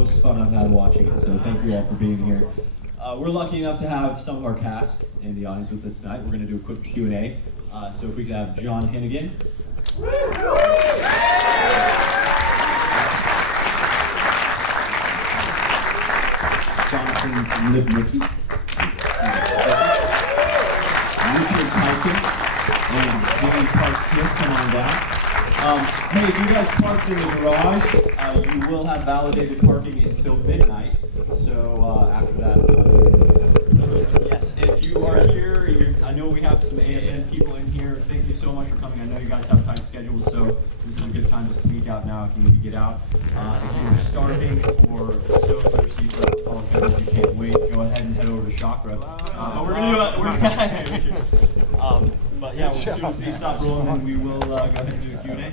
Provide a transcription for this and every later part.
most fun I've had watching it, so thank you all for being here. We're lucky enough to have some of our cast in the audience with us tonight. We're going to do a quick Q&A. So if we could have John Hennigan. Jonathan Lipnicki. Richard Tyson. And James Park Smith, come on down. Hey, if you guys parked in the garage, you will have validated parking until midnight. So after that, it's on you. Yes, if you are here, I know we have some AFN people in here. Thank you so much for coming. I know you guys have tight schedules, so this is a good time to sneak out now if you need to get out. If you're starving or so thirsty for alcohol beverage you can't wait, go ahead and head over to Chakra. But we're going to do it. But yeah, as soon as these stop rolling, then we will go ahead and do a Q&A.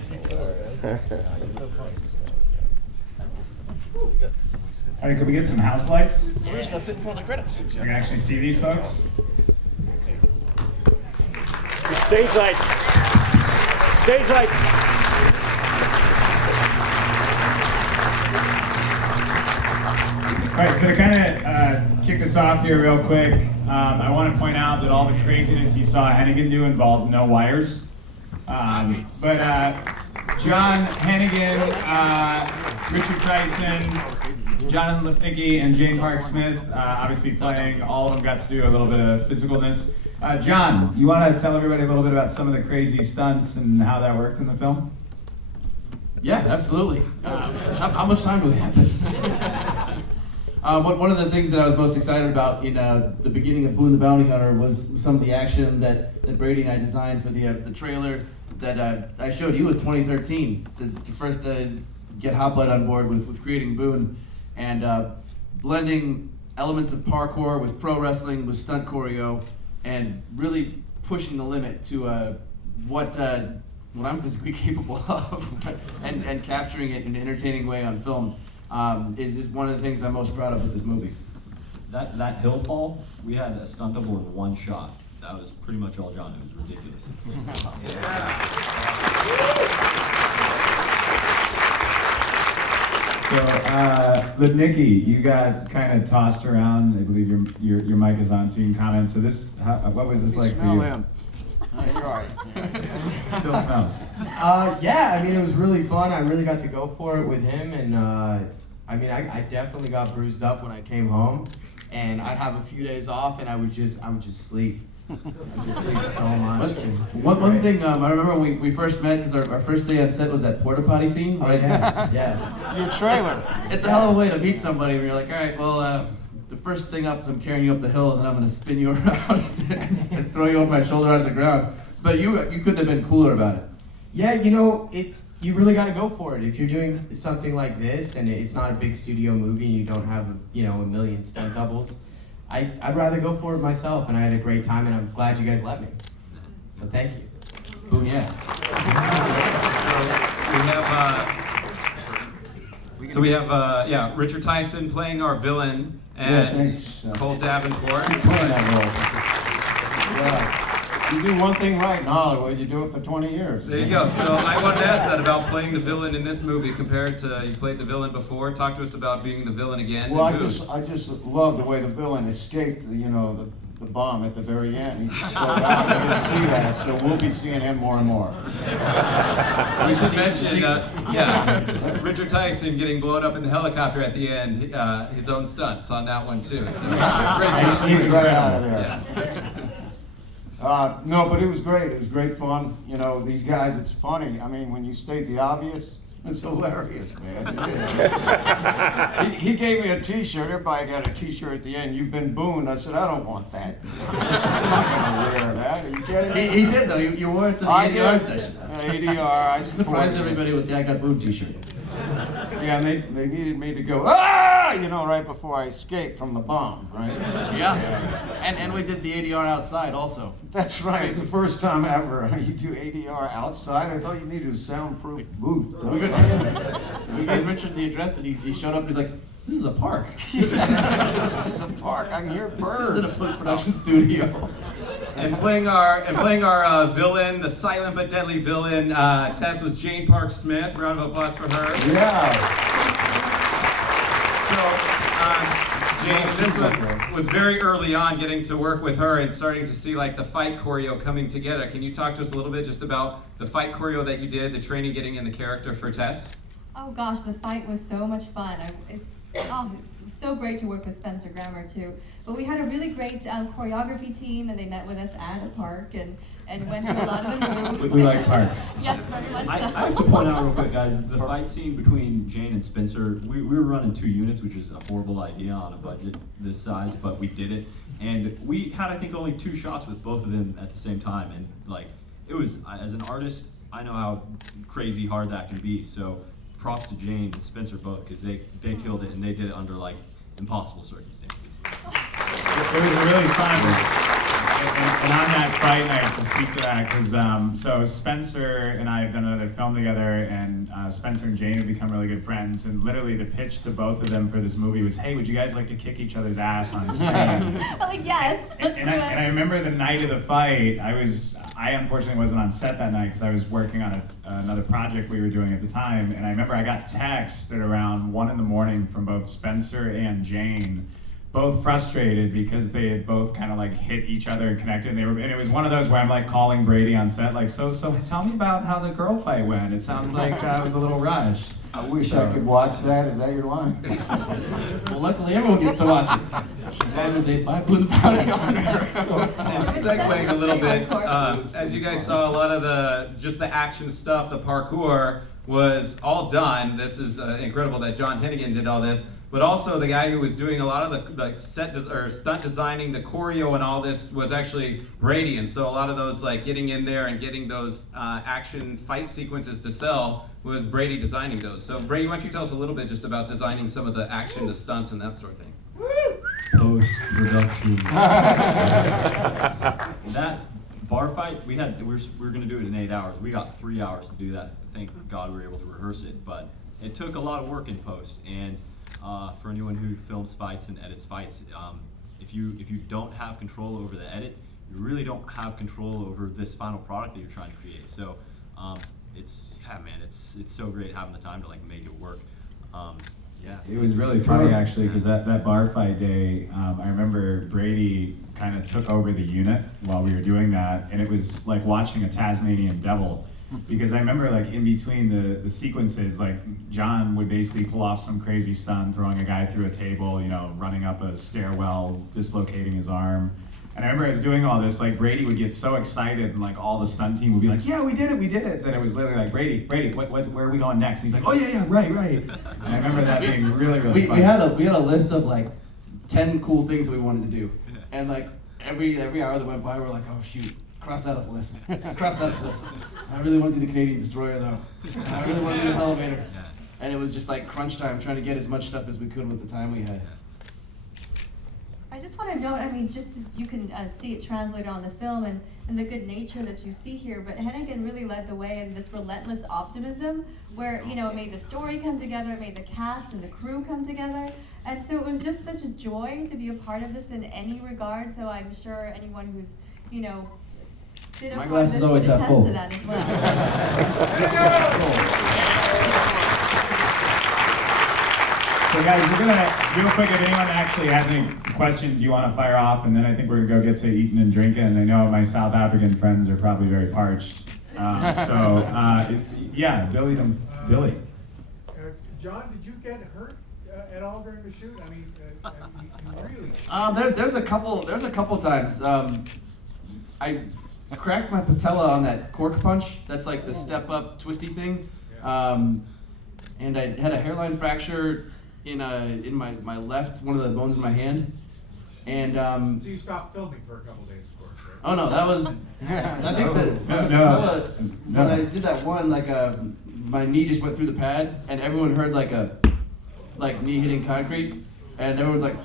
All right, could we get some house lights? We're just gonna sit in front of the credits. I can actually see these folks. Stage lights. Stage lights. All right, so to kind of kick us off here real quick, I want to point out that all the craziness you saw Hennigan do involved no wires. But John Hennigan, Richard Tyson, Jonathan Lipnicki, and Jane Park Smith, obviously playing, all of them got to do a little bit of physicalness. John, you want to tell everybody a little bit about some of the crazy stunts and how that worked in the film? Yeah, absolutely. How much time do we have? One of the things that I was most excited about in the beginning of Boone the Bounty Hunter was some of the action that Brady and I designed for the trailer that I showed you in 2013 to first get Hoplite on board with creating Boone and blending elements of parkour with pro wrestling, with stunt choreo, and really pushing the limit to what I'm physically capable of and capturing it in an entertaining way on film is one of the things I'm most proud of with this movie. That hill fall, we had a stunt double in one shot. That was pretty much all John. It was ridiculous. So, Lipnicki, you got kind of tossed around. I believe your mic is on, so you can comment. So what was this like for you? Smell him. You're all right. Still smells. Yeah, I mean, it was really fun. I really got to go for it with him, and I mean, I definitely got bruised up when I came home, and I'd have a few days off, and I would just sleep. I would just sleep so much. One thing I remember when we first met, because our first day on set was that porta potty scene, right? Yeah. Your trailer. It's a hell of a way to meet somebody when you're like, all right, well, the first thing up is I'm carrying you up the hill, and then I'm going to spin you around and throw you over my shoulder onto the ground. But you couldn't have been cooler about it. Yeah, you know, you really got to go for it. If you're doing something like this, and it's not a big studio movie, and you don't have a million stunt doubles, I'd rather go for it myself, and I had a great time, and I'm glad you guys let me. So thank you. Boone, yeah. We have Richard Tyson playing our villain, and Cole Davenport. Playing that role. Yeah. You do one thing right in Hollywood, you do it for 20 years. There you go. So I wanted to ask that about playing the villain in this movie compared to you played the villain before. Talk to us about being the villain again. Well, I just love the way the villain escaped, the bomb at the very end. He got out, I didn't see that, so we'll be seeing him more and more. We should mention, Richard Tyson getting blown up in the helicopter at the end. His own stunts on that one too. So great job. He's right out of there. No, but it was great. It was great fun. These guys, it's funny. I mean, when you state the obvious, it's hilarious, man. He gave me a T-shirt. Everybody got a T-shirt at the end. You've been Boone. I said, I don't want that. I'm not going to wear that. Are you kidding me? He did, though. You wore it to the ADR session. ADR. I surprised everybody with the I Got Boone T-shirt. Yeah, and they needed me to go, right before I escaped from the bomb, right? Yeah. And we did the ADR outside also. That's right. It's the first time ever you do ADR outside. I thought you needed a soundproof booth. We gave Richard the address, and he showed up and he's like, this is a park. This is a park. I can hear birds. This isn't a post-production studio. And playing our villain, the silent but deadly villain, Tess was Jane Park Smith. Round of applause for her. Yeah. James, this was very early on getting to work with her and starting to see like the fight choreo coming together. Can you talk to us a little bit just about the fight choreo that you did, the training getting in the character for Tess? Oh gosh, the fight was so much fun. It's so great to work with Spencer Grammer too. But we had a really great choreography team, and they met with us at a park and went through a lot of the moves. We like parks. Yes, very much so. I have to point out real quick, guys, the fight scene between Jane and Spencer, we were running 2 units, which is a horrible idea on a budget this size, but we did it. And we had, I think, only 2 shots with both of them at the same time. And like, it was, as an artist, I know how crazy hard that can be. So props to Jane and Spencer both, because they killed it, and they did it under like impossible circumstances. It was really fun. And on that fight night, to speak to that, because so Spencer and I have done another film together, and Spencer and Jane have become really good friends. And literally, the pitch to both of them for this movie was, "Hey, would you guys like to kick each other's ass on screen?" I'm like, yes, let's do it. And I remember the night of the fight, I unfortunately wasn't on set that night because I was working on another project we were doing at the time. And I remember I got texts at around 1 a.m. from both Spencer and Jane, both frustrated because they had both kind of like hit each other and connected. And it was one of those where I'm like calling Brady on set, like, so tell me about how the girl fight went. It sounds like I was a little rushed. I wish I could watch that. Is that your line? Well, luckily everyone gets to watch it. As long as they buy Boone the Bounty Hunter. And segueing a little bit, as you guys saw, a lot of the action stuff, the parkour was all done. This is incredible that John Hennigan did all this. But also the guy who was doing a lot of the stunt designing, the choreo and all this was actually Brady. And so a lot of those like getting in there and getting those action fight sequences to sell was Brady designing those. So Brady, why don't you tell us a little bit just about designing some of the action, the stunts and that sort of thing. Post-production. That bar fight, we were going to do it in 8 hours. We got 3 hours to do that. Thank God we were able to rehearse it. But it took a lot of work in post. And for anyone who films fights and edits fights, if you don't have control over the edit, you really don't have control over this final product that you're trying to create. So it's so great having the time to like make it work. Yeah. It was really funny actually, because that bar fight day, I remember Brady kind of took over the unit while we were doing that, and it was like watching a Tasmanian devil. Because I remember like in between the sequences, like John would basically pull off some crazy stunt, throwing a guy through a table, running up a stairwell, dislocating his arm. And I remember I was doing all this, like Brady would get so excited, and like all the stunt team would be like, "Yeah, we did it." Then it was literally like, Brady, where are we going next? And he's like, "Oh yeah, right." And I remember that being really fun. We had a list of like 10 cool things that we wanted to do, and like every hour that went by, we're like, "Oh shoot, cross that off the list. Cross that off the list." I really want to do the Canadian Destroyer though. And I really want to do the elevator. And it was just like crunch time, trying to get as much stuff as we could with the time we had. I just want to note, I mean, just as you can see it translated on the film and the good nature that you see here, but Hennigan really led the way in this relentless optimism where, it made the story come together, it made the cast and the crew come together. And so it was just such a joy to be a part of this in any regard. So I'm sure anyone who's, did My a glass part is of always this would half attest full. to that as well. So guys, we're gonna, real quick, if anyone actually has any questions you want to fire off, and then I think we're gonna go get to eating and drinking. And I know my South African friends are probably very parched. Yeah, Billy. John, did you get hurt at all during the shoot? I mean, you really. There's a couple times. I cracked my patella on that cork punch. That's like the step up twisty thing. And I had a hairline fracture in my left, one of the bones in my hand. And So you stopped filming for a couple days, of course, right? oh no, that was I think that my patella, when I did that one, like my knee just went through the pad, and everyone heard like knee hitting concrete, and everyone's like.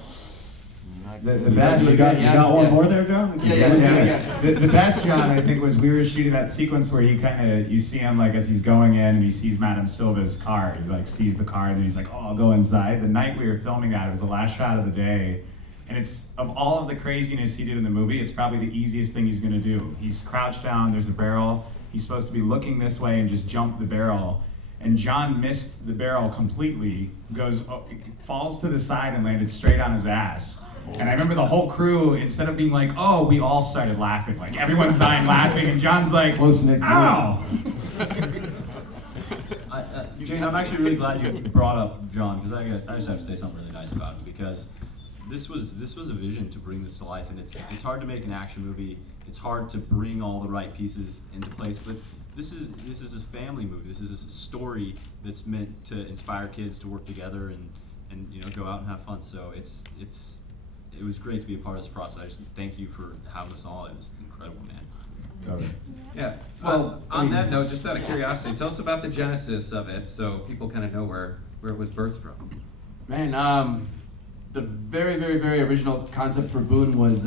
The best, you got one more there, John? Yeah. The best, John, I think, was we were shooting that sequence where you see him like as he's going in and he sees Madame Silva's car. He like sees the car and then he's like, "Oh, I'll go inside." The night we were filming that, it was the last shot of the day. And it's, of all of the craziness he did in the movie, it's probably the easiest thing he's gonna do. He's crouched down, there's a barrel, he's supposed to be looking this way and just jump the barrel. and John missed the barrel completely, falls to the side and landed straight on his ass. And I remember the whole crew, instead of being like, oh, we all started laughing. Like, everyone's dying laughing, and John's like, ow! Jane, I'm actually really glad you brought up John, because I just have to say something really nice about him, because this was a vision to bring this to life, and it's hard to make an action movie. It's hard to bring all the right pieces into place, but this is a family movie. This is a story that's meant to inspire kids to work together and you know, go out and have fun. So it was great to be a part of this process. Thank you for having us all. It was incredible, man. Yeah. Well, on that note, just out of curiosity, tell us about the genesis of it, so people kind of know where it was birthed from. Man, the very, very, very original concept for Boone was,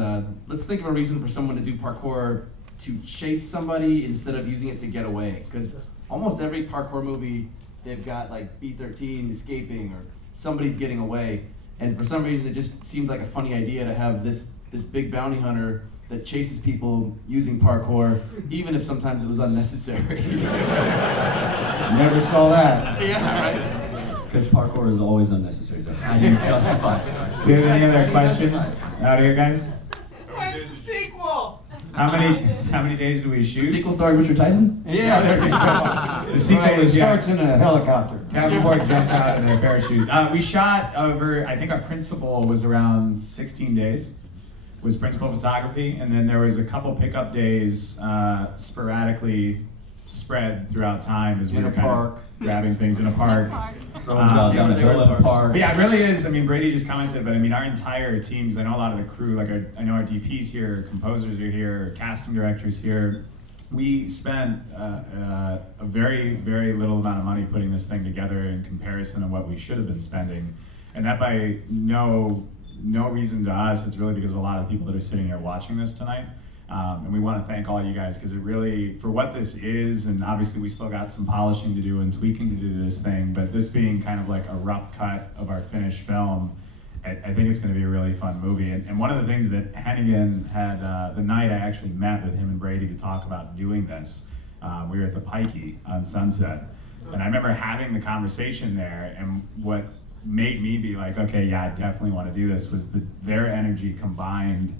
let's think of a reason for someone to do parkour to chase somebody instead of using it to get away. Because almost every parkour movie, they've got like B-13 escaping or somebody's getting away. And for some reason, it just seemed like a funny idea to have this big bounty hunter that chases people using parkour, even if sometimes it was unnecessary. Never saw that. Yeah, right? Because parkour is always unnecessary. So how do you justify it? Do you have any other questions out here, guys? Where's the sequel? How many days do we The shoot? sequel starring Richard Tyson? Yeah, there you go. The sequel Right, it is starts in a helicopter. Captain Bork jumps out in a parachute. We shot over, I think our principal was around 16 days, was principal photography, and then there was a couple pickup days sporadically spread throughout time as we In were a kind park. of grabbing things in a park. Throwing jobs yeah, on a they hill were at a parks. park. But yeah, it really is. I mean, Brady just commented, but I mean, our entire teams, I know a lot of the crew, like I know our DP's here, composers are here, casting directors here. We spent a very, very little amount of money putting this thing together in comparison to what we should have been spending. And that by no reason to us, it's really because of a lot of people that are sitting here watching this tonight. And we want to thank all you guys, because it really, for what this is, and obviously we still got some polishing to do and tweaking to do to this thing, but this being kind of like a rough cut of our finished film, I think it's going to be a really fun movie. And one of the things that Hennigan had, the night I actually met with him and Brady to talk about doing this, we were at the Pikey on Sunset. And I remember having the conversation there, and what made me be like, okay, yeah, I definitely want to do this, was their energy combined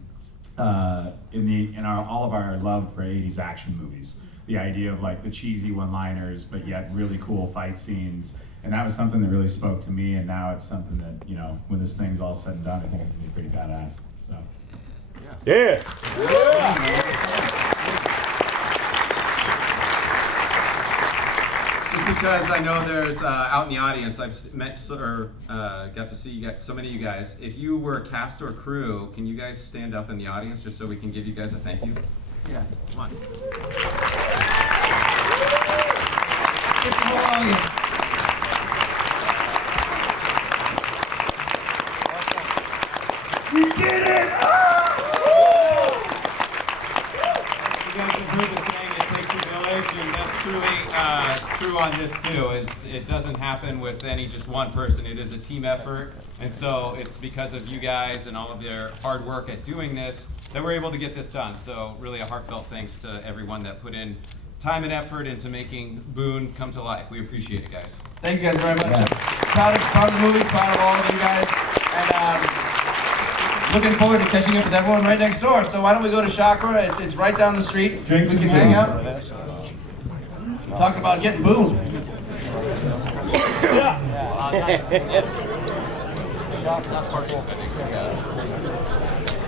in all of our love for 80s action movies. The idea of like the cheesy one-liners, but yet really cool fight scenes. And that was something that really spoke to me, and now it's something that, you know, when this thing's all said and done, I think it's gonna be pretty badass. So. Yeah. Just because I know there's out in the audience, I've met or got to see you guys, so many of you guys. If you were cast or crew, can you guys stand up in the audience just so we can give you guys a thank you? Yeah. Come on. It's the whole audience. We did it! You guys have heard the saying, it takes a village, and that's truly true on this too. It doesn't happen with just one person. It is a team effort, and so it's because of you guys and all of their hard work at doing this that we're able to get this done. So really a heartfelt thanks to everyone that put in time and effort into making Boone come to life. We appreciate it, guys. Thank you guys very much. Proud of the movie, proud of all of you guys, and looking forward to catching up with everyone right next door. So why don't we go to Chakra? It's right down the street. Drinks we can and hang food. out. Talk about getting Boone.